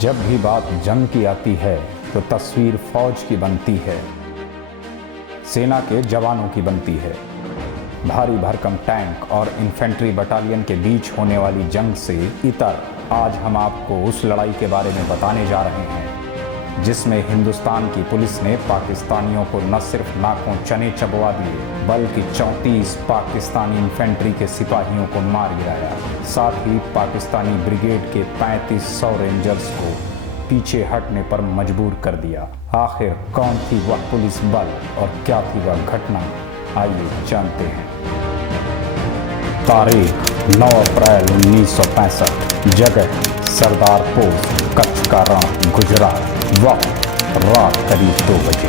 जब भी बात जंग की आती है तो तस्वीर फौज की बनती है, सेना के जवानों की बनती है। भारी भरकम टैंक और इन्फेंट्री बटालियन के बीच होने वाली जंग से इतर आज हम आपको उस लड़ाई के बारे में बताने जा रहे हैं जिसमें हिंदुस्तान की पुलिस ने पाकिस्तानियों को न सिर्फ नाकों चने चबवा दिए बल्कि 34 पाकिस्तानी इन्फेंट्री के सिपाहियों को मार गिराया। साथ ही पाकिस्तानी ब्रिगेड के 3500 रेंजर्स को पीछे हटने पर मजबूर कर दिया। आखिर कौन थी वह पुलिस बल और क्या थी वह घटना, आइए जानते हैं। तारीख 9 अप्रैल 1965, जगह सरदार पोस्ट, कच्छ का रण, गुजरात। वक्त रात करीब 2 बजे।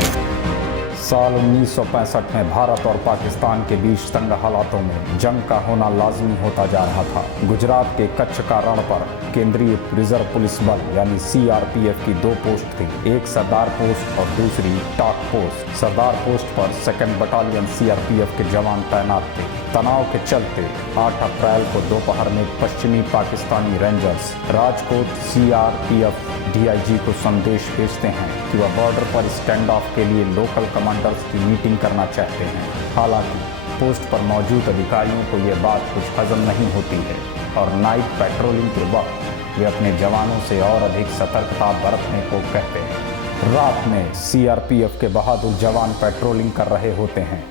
साल 1965 में भारत और पाकिस्तान के बीच तंग हालातों में जंग का होना लाजमी होता जा रहा था। गुजरात के कच्छ का रण पर केंद्रीय रिजर्व पुलिस बल यानी सीआरपीएफ की 2 पोस्ट थी, एक सरदार पोस्ट और दूसरी टाक पोस्ट। सरदार पोस्ट पर 2nd बटालियन सीआरपीएफ के जवान तैनात थे। तनाव के चलते 8 अप्रैल को दोपहर में पश्चिमी Pakistani rangers Rajkot CRPF DIG को संदेश भेजते हैं कि वह बॉर्डर पर स्टैंड ऑफ के लिए लोकल कमांडर्स की मीटिंग करना चाहते हैं। हालांकि पोस्ट पर मौजूद अधिकारियों को यह बात कुछ हजम नहीं होती है और नाइट पेट्रोलिंग के वक्त वे अपने जवानों से और अधिक सतर्कता बरतने को कहते हैं। रात में सीआरपीएफ के बहादुर जवान पेट्रोलिंग कर रहे होते हैं।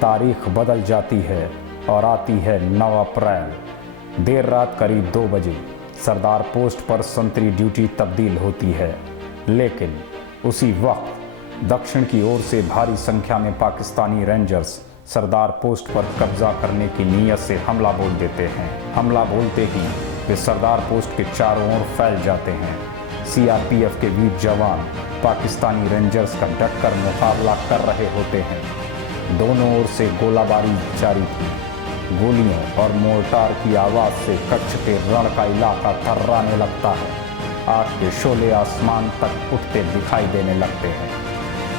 तारीख बदल जाती है और आती है 9 अप्रैल। देर रात करीब 2 बजे सरदार पोस्ट पर संतरी ड्यूटी तब्दील होती है, लेकिन उसी वक्त दक्षिण की ओर से भारी संख्या में पाकिस्तानी रेंजर्स सरदार पोस्ट पर कब्जा करने की नीयत से हमला बोल देते हैं। हमला बोलते ही वे सरदार पोस्ट के चारों ओर फैल जाते हैं। सीआरपीएफ के वीर जवान पाकिस्तानी रेंजर्स का डटकर मुकाबला कर रहे होते हैं। दोनों ओर से गोलाबारी जारी थी। गोलियों और मोर्टार की आवाज़ से कच्छ के रण का इलाका थर्राने लगता है। आग के शोले आसमान तक उठते दिखाई देने लगते हैं।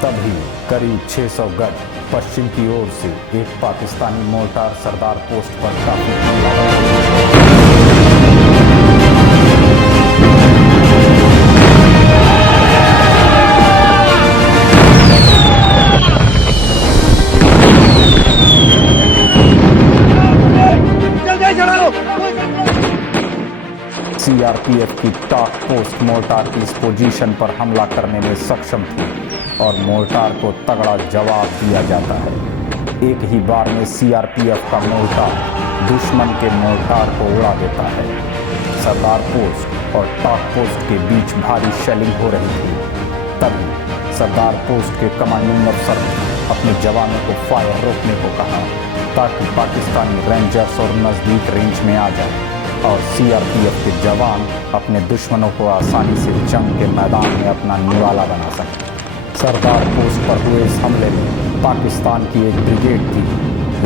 तभी करीब 600 गज पश्चिम की ओर से एक पाकिस्तानी मोर्टार सरदार पोस्ट पर काफी हमला सीआरपीएफ की टाक पोस्ट मोर्टार की इस पोजीशन पर हमला करने में सक्षम थी और मोर्टार को तगड़ा जवाब दिया जाता है। एक ही बार में सीआरपीएफ का मोर्टार दुश्मन के मोर्टार को उड़ा देता है। सरदार पोस्ट और टाक पोस्ट के बीच भारी शेलिंग हो रही थी। तभी सरदार पोस्ट के कमांडिंग अफसर ने अपने जवानों को फायर रोकने को कहा ताकि पाकिस्तानी रेंजर्स और नज़दीक रेंज में आ जाए और सीआरपीएफ के जवान अपने दुश्मनों को आसानी से जंग के मैदान में अपना निवाला बना सकें। सरदार पोस्ट पर हुए इस हमले में पाकिस्तान की एक ब्रिगेड थी।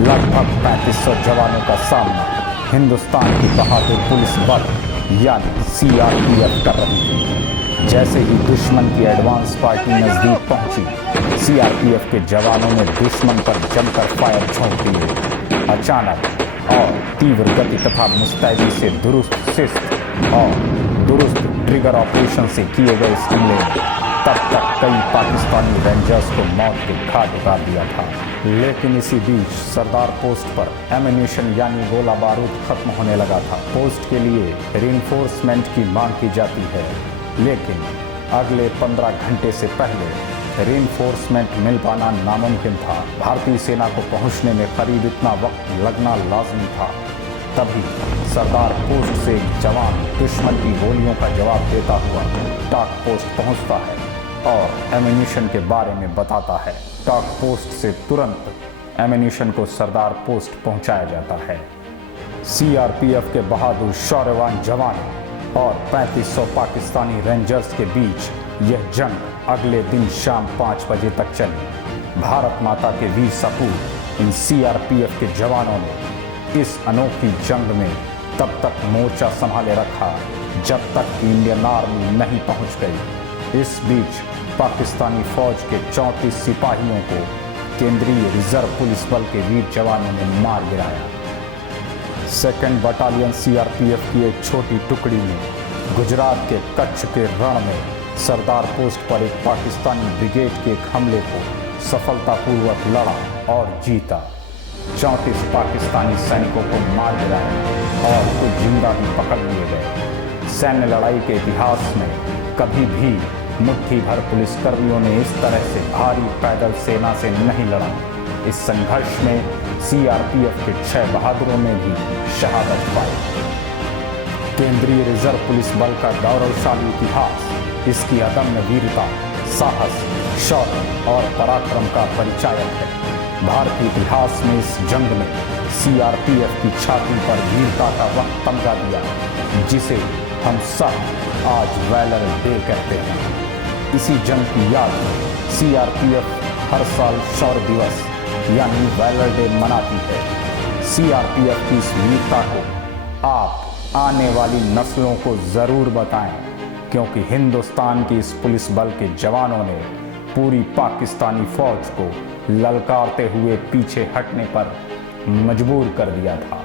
लगभग 3500 जवानों का सामना हिंदुस्तान की बहादुर पुलिस बल यानी सीआरपीएफ कर रही थी। जैसे ही दुश्मन की एडवांस पार्टी नज़दीक पहुंची, सीआरपीएफ के जवानों ने दुश्मन पर जमकर फायर झोंक दिए। अचानक और तीव्र गति तथा मुस्तैदी से दुरुस्त ट्रिगर ऑपरेशन से किए गए इस हमले में तब तक कई पाकिस्तानी रेंजर्स को मौत के घाट उतार दिया था। लेकिन इसी बीच सरदार पोस्ट पर एमिनेशन यानी गोला बारूद खत्म होने लगा था। पोस्ट के लिए रिइंफोर्समेंट की मांग की जाती है, लेकिन अगले 15 घंटे से पहले रिइंफोर्समेंट मिल पाना नामुमकिन था। भारतीय सेना को पहुंचने में करीब इतना वक्त लगना लाजमी था। तभी सरदार पोस्ट से एक जवान दुश्मन की गोलियों का जवाब देता हुआ टाक पोस्ट पहुंचता है और एमिनेशन के बारे में बताता है। टाक पोस्ट से तुरंत एमिनेशन को सरदार पोस्ट पहुंचाया जाता है। सीआरपीएफ के बहादुर शौर्यवान जवान और 3500 पाकिस्तानी रेंजर्स के बीच यह जंग अगले दिन शाम 5 बजे तक चली। भारत माता के वीर सपूत इन सीआरपीएफ के जवानों ने इस अनोखी जंग में तब तक मोर्चा संभाले रखा जब तक कि इंडियन आर्मी नहीं पहुंच गई। इस बीच पाकिस्तानी फौज के 34 सिपाहियों को केंद्रीय रिजर्व पुलिस बल के वीर जवानों ने मार गिराया। 2nd बटालियन सीआरपीएफ की एक छोटी टुकड़ी ने गुजरात के कच्छ के रण में सरदार पोस्ट पर एक पाकिस्तानी ब्रिगेड के एक हमले को सफलतापूर्वक लड़ा और जीता। 34 पाकिस्तानी सैनिकों को मार गिराया और कुछ जिंदा भी पकड़ लिए गए। सैन्य लड़ाई के इतिहास में कभी भी मुट्ठी भर पुलिसकर्मियों ने इस तरह से भारी पैदल सेना से नहीं लड़ा। इस संघर्ष में सीआरपीएफ के 6 बहादुरों ने भी शहादत पाई। केंद्रीय रिजर्व पुलिस बल का गौरवशाली इतिहास इसकी अदम्य वीरता, साहस, शौर्य और पराक्रम का परिचायक है। भारतीय इतिहास में इस जंग में सीआरपीएफ की छाती पर वीरता का वह तमगा दिया जिसे हम सब आज वैलर डे कहते हैं। इसी जंग की याद में सीआरपीएफ हर साल शौर्य दिवस यानी वैलर डे मनाती है। सीआरपीएफ की इस वीरता को आप आने वाली नस्लों को ज़रूर बताएं, क्योंकि हिंदुस्तान की इस पुलिस बल के जवानों ने पूरी पाकिस्तानी फौज को ललकारते हुए पीछे हटने पर मजबूर कर दिया था।